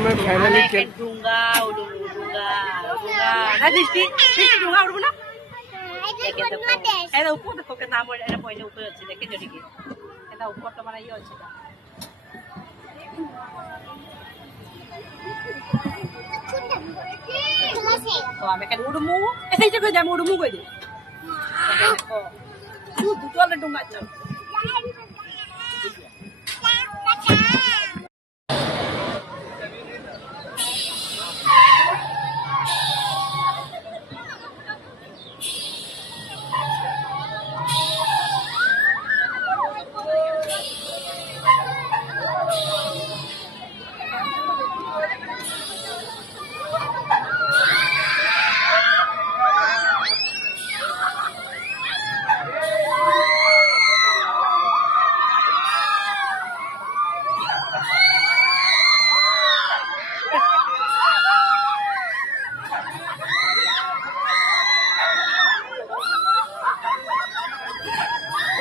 मैं फाइनली डूंगा उड़ूंगा उड़ूंगा ना दृष्टि दृष्टि डूंगा उड़ू ना এটা উপর দেখো কে নাম এটা পয়সা উপরে আছে দেখে যদি কি এটা উপরটা মানে ইয়ে আছে তো আমি কেন উড়মু এসে যে কই যাম উড়মু কই দে দেখো তুই দুটো ডুঙ্গা চাও